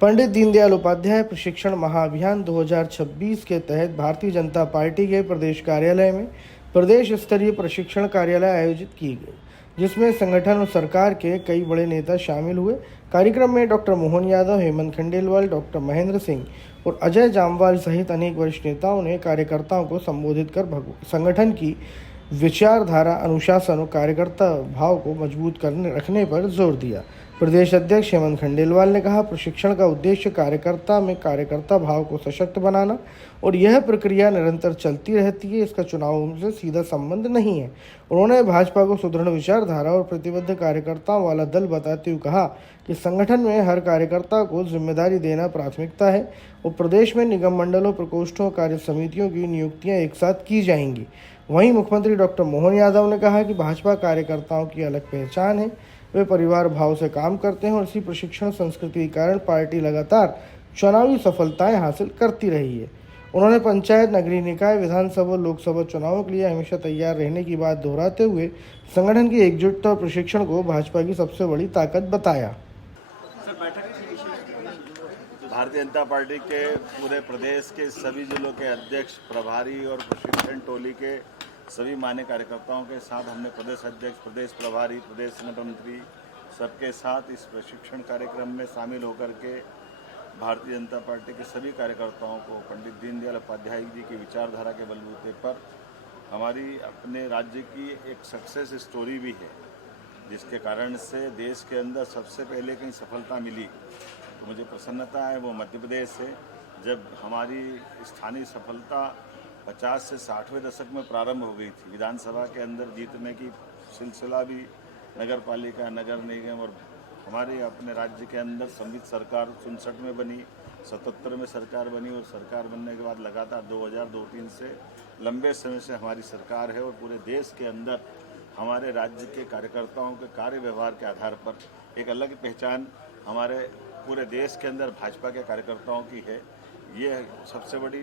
पंडित दीनदयाल उपाध्याय प्रशिक्षण महाअभियान 2026 के तहत भारतीय जनता पार्टी के प्रदेश कार्यालय में प्रदेश स्तरीय प्रशिक्षण कार्यालय आयोजित की गई, जिसमें संगठन और सरकार के कई बड़े नेता शामिल हुए। कार्यक्रम में डॉक्टर मोहन यादव, हेमंत खंडेलवाल, डॉक्टर महेंद्र सिंह और अजय जामवाल सहित अनेक वरिष्ठ नेताओं ने कार्यकर्ताओं को संबोधित कर संगठन की विचारधारा, अनुशासन और कार्यकर्ता भाव को मजबूत करने रखने पर जोर दिया। प्रदेश अध्यक्ष हेमंत खंडेलवाल ने कहा, प्रशिक्षण का उद्देश्य कार्यकर्ता में कार्यकर्ता भाव को सशक्त बनाना और यह प्रक्रिया निरंतर चलती रहती है, इसका चुनावों से सीधा संबंध नहीं है। उन्होंने भाजपा को सुदृढ़ विचारधारा और प्रतिबद्ध कार्यकर्ताओं वाला दल बताते हुए कहा कि संगठन में हर कार्यकर्ता को जिम्मेदारी देना प्राथमिकता है और प्रदेश में निगम मंडलों, प्रकोष्ठों, कार्य समितियों की नियुक्तियां एक साथ की जाएंगी। वहीं मुख्यमंत्री डॉक्टर मोहन यादव ने कहा कि भाजपा कार्यकर्ताओं की अलग पहचान है, वे परिवार भाव से काम करते हैं और इसी प्रशिक्षण संस्कृति के कारण पार्टी लगातार चुनावी सफलताएं हासिल करती रही है। उन्होंने पंचायत, नगरीय निकाय, विधानसभा, लोकसभा चुनावों के लिए हमेशा तैयार रहने की बात दोहराते हुए संगठन की एकजुटता और प्रशिक्षण को भाजपा की सबसे बड़ी ताकत बताया। भारतीय जनता पार्टी के पूरे प्रदेश के सभी जिलों के अध्यक्ष, प्रभारी और प्रशिक्षण टोली के सभी मान्य कार्यकर्ताओं के साथ हमने प्रदेश अध्यक्ष, प्रदेश प्रभारी, प्रदेश संगठन मंत्री सबके साथ इस प्रशिक्षण कार्यक्रम में शामिल होकर के भारतीय जनता पार्टी के सभी कार्यकर्ताओं को पंडित दीनदयाल उपाध्याय जी की विचारधारा के बलबूते पर हमारी अपने राज्य की एक सक्सेस स्टोरी भी है, जिसके कारण से देश के अंदर सबसे पहले कहीं सफलता मिली तो मुझे प्रसन्नता है, वो मध्य प्रदेश से। जब हमारी स्थानीय सफलता 50 से 60वें दशक में प्रारंभ हो गई थी, विधानसभा के अंदर जीतने की सिलसिला भी नगर पालिका, नगर निगम और हमारे अपने राज्य के अंदर संवित सरकार 67 में बनी, 77 में सरकार बनी और सरकार बनने के बाद लगातार 2002-03 से लंबे समय से हमारी सरकार है और पूरे देश के अंदर हमारे राज्य के कार्यकर्ताओं के कार्य व्यवहार के आधार पर एक अलग पहचान हमारे पूरे देश के अंदर भाजपा के कार्यकर्ताओं की है। ये सबसे बड़ी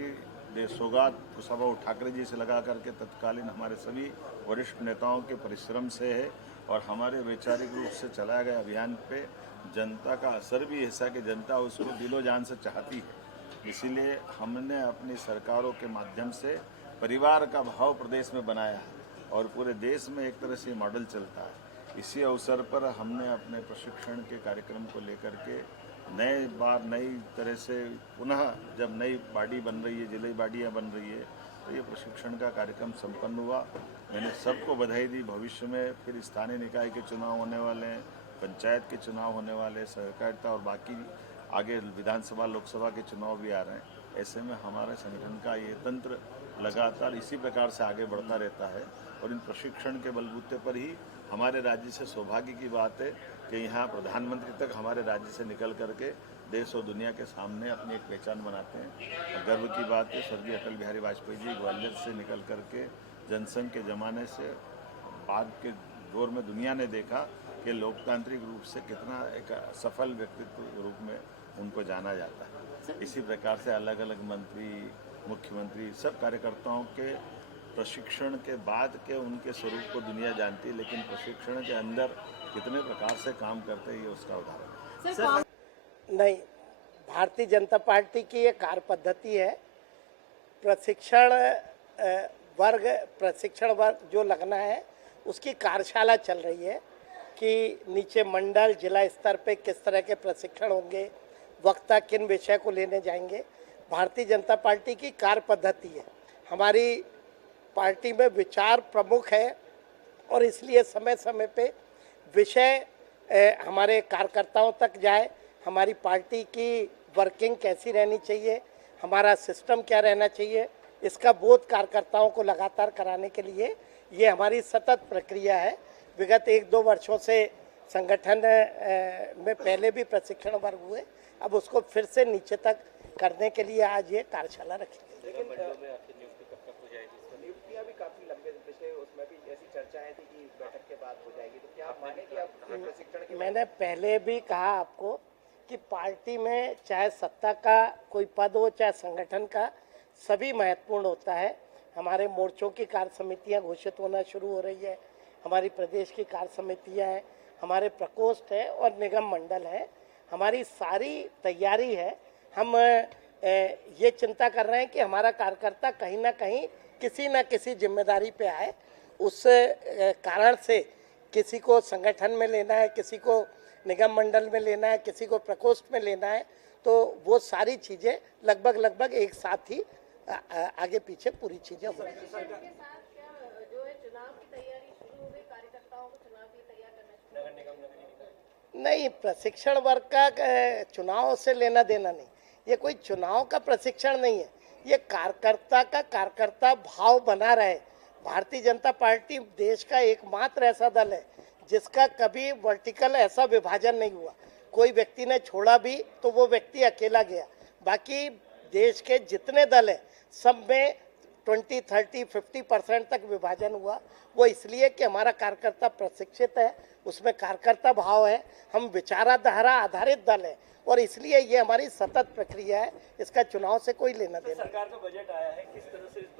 सौगात कुशाभाऊ ठाकरे जी से लगा करके तत्कालीन हमारे सभी वरिष्ठ नेताओं के परिश्रम से है और हमारे वैचारिक रूप से चलाए गए अभियान पे जनता का असर भी ऐसा कि जनता उसको दिलो जान से चाहती है। इसीलिए हमने अपनी सरकारों के माध्यम से परिवार का भाव प्रदेश में बनाया है और पूरे देश में एक तरह से मॉडल चलता है। इसी अवसर पर हमने अपने प्रशिक्षण के कार्यक्रम को लेकर के नई तरह से पुनः जब नई बाडी बन रही है, जिले बाडियाँ बन रही है, तो ये प्रशिक्षण का कार्यक्रम संपन्न हुआ। मैंने सबको बधाई दी। भविष्य में फिर स्थानीय निकाय के चुनाव होने वाले हैं, पंचायत के चुनाव होने वाले, सहकारिता और बाकी आगे विधानसभा, लोकसभा के चुनाव भी आ रहे हैं। ऐसे में हमारे संगठन का ये तंत्र लगातार इसी प्रकार से आगे बढ़ता रहता है और इन प्रशिक्षण के बलबूते पर ही हमारे राज्य से सौभाग्य की बात है कि यहाँ प्रधानमंत्री तक हमारे राज्य से निकल करके देश और दुनिया के सामने अपनी एक पहचान बनाते हैं। गर्व की बात है, स्वर्गीय अटल बिहारी वाजपेयी जी ग्वालियर से निकल करके जनसंघ के ज़माने से बाद के दौर में दुनिया ने देखा कि लोकतांत्रिक रूप से कितना एक सफल व्यक्तित्व रूप में उनको जाना जाता है। इसी प्रकार से अलग अलग मंत्री, मुख्यमंत्री, सब कार्यकर्ताओं के प्रशिक्षण के बाद के उनके स्वरूप को दुनिया जानती है, लेकिन प्रशिक्षण के अंदर कितने प्रकार से काम करते हैं ये उसका उदाहरण है। नहीं, भारतीय जनता पार्टी की ये कार्य पद्धति है। प्रशिक्षण वर्ग जो लगना है उसकी कार्यशाला चल रही है कि नीचे मंडल, जिला स्तर पे किस तरह के प्रशिक्षण होंगे, वक्ता किन विषय को लेने जाएंगे। भारतीय जनता पार्टी की कार्य पद्धति है। हमारी पार्टी में विचार प्रमुख है और इसलिए समय समय पे विषय हमारे कार्यकर्ताओं तक जाए, हमारी पार्टी की वर्किंग कैसी रहनी चाहिए, हमारा सिस्टम क्या रहना चाहिए, इसका बोध कार्यकर्ताओं को लगातार कराने के लिए ये हमारी सतत प्रक्रिया है। विगत 1-2 वर्षों से संगठन में पहले भी प्रशिक्षण वर्ग हुए, अब उसको फिर से नीचे तक करने के लिए आज ये कार्यशाला रखी। नियुक्तियां भी काफी लंबे पिछले उसमें भी ऐसी चर्चाएं थी कि बैठक के बाद हो जाएगी, तो क्या आप माने कि आप प्रशिक्षण के? मैंने पहले भी कहा आपको कि पार्टी में चाहे सत्ता का कोई पद हो, चाहे संगठन का, सभी महत्वपूर्ण होता है। हमारे मोर्चों की कार्य समितियाँ घोषित होना शुरू हो रही है, हमारी प्रदेश की कार्य समितियाँ हैं, हमारे प्रकोष्ठ है और निगम मंडल है। हमारी सारी तैयारी है। हम ये चिंता कर रहे हैं कि हमारा कार्यकर्ता कहीं ना कहीं किसी न किसी जिम्मेदारी पे आए। उस कारण से किसी को संगठन में लेना है, किसी को निगम मंडल में लेना है, किसी को प्रकोष्ठ में लेना है, तो वो सारी चीज़ें लगभग एक साथ ही आगे पीछे पूरी चीज़ें होंगी। नहीं, प्रशिक्षण वर्ग का चुनाव से लेना देना नहीं। ये कोई चुनाव का प्रशिक्षण नहीं है, ये कार्यकर्ता का कार्यकर्ता भाव बना रहे। भारतीय जनता पार्टी देश का एकमात्र ऐसा दल है जिसका कभी वर्टिकल ऐसा विभाजन नहीं हुआ। कोई व्यक्ति ने छोड़ा भी तो वो व्यक्ति अकेला गया। बाकी देश के जितने दल हैं सब में 20, 30, 50% तक विभाजन हुआ। वो इसलिए कि हमारा कार्यकर्ता प्रशिक्षित है, उसमें कार्यकर्ता भाव है, हम विचारधारा आधारित दल है और इसलिए ये हमारी सतत प्रक्रिया है। इसका चुनाव से कोई लेना देना। सरकार का बजट आया है, किस तरह से